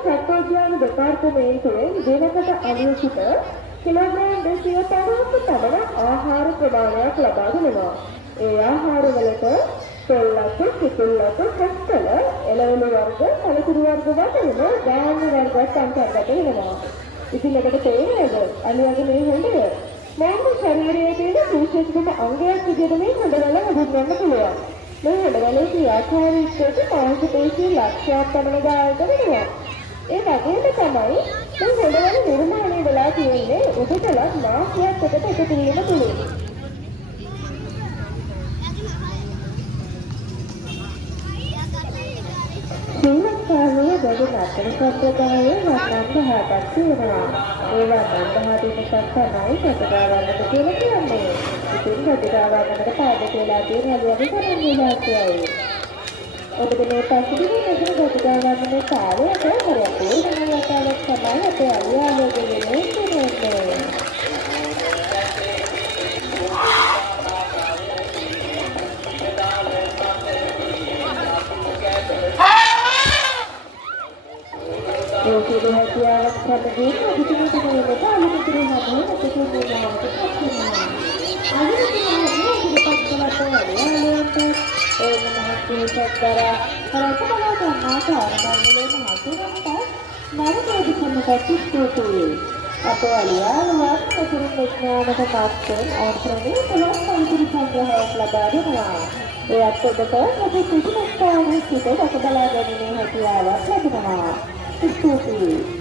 සත්වෝද්‍යාන දෙපාර්තමේන්තුවෙන් දිනකට අනුචිත කිලෝග්‍රෑම් 250ක පමණ ආහාර ප්‍රමාණයක් ලබා දෙනවා. ඒ ආහාරවලට තෙල්ලතු, කිතුල්ලතු, කස්කල, එළවලු වර්ග, පළතුරු වර්ග වගේම ධාන්‍ය වර්ගත් අන්තර්ගත වෙනවා. ඉතින් ඔබට තේරෙනවද අලියාගේ මේ හොඳය? මානව ශරීරයේ තියෙන සූක්ෂම අංගයක් විදිහට මේ හොඳවල හඳුන්වන්න පුළුවන්. මේ හොඳවලේ ක්‍රියාකාරීත්වයට මාංශ පේශී ලක්ෂයක් පමණ ගායක වෙනවා. ඒ වගේම තමයි මේ හොඳවල නිර්මාණය වෙලා තියෙන්නේ උඩටලත් මාංශයක් එකට එකතු වීම තුලින්. ශ්‍රී ලංකාවේ බඩු නතර සම්ප්‍රදායේ වර්ණන් 10ක් තියෙනවා. ඒ වර්ණන් 10 දෙකක් තමයි සතරවන්නට කියලා කියන්නේ. ඉතින් සතරවන්නට පාද කියලා තියෙන අලියගේ තරම් විලාසයයි. ඔබට මේ පසුගිය මෙතන සතරවන්නේ කාලේ අපේ හරියට වෙනවා කාලයක් තමයි අපේ අලියාගේ වෙන්නේ. ඒ කිසිම හැකියාවක් නැතිව පිටින් පිටින් අලුතින් හදන අපේ මොනවාට පස්සෙනවා. අලුතින් හදන ඒ මහත්කේ සත්තර කරකවලා ගන්නා කාරණාවල මහතුරන්ට නරකෝදි සම්පත් ස්තුතියි. අපේ අලියාලවත් අතුරු විඥානක මාත්‍රෙන් ආශ්‍රමයේ පොළොස් පරිපූර්ණ සංග්‍රහයක් ලබා දෙනවා. ඒ අත්දැක අපේ කිසිම ස්ථානයක සිට දක බලා ගැනීමේ හැකියාවක් ලැබෙනවා. Excuse me.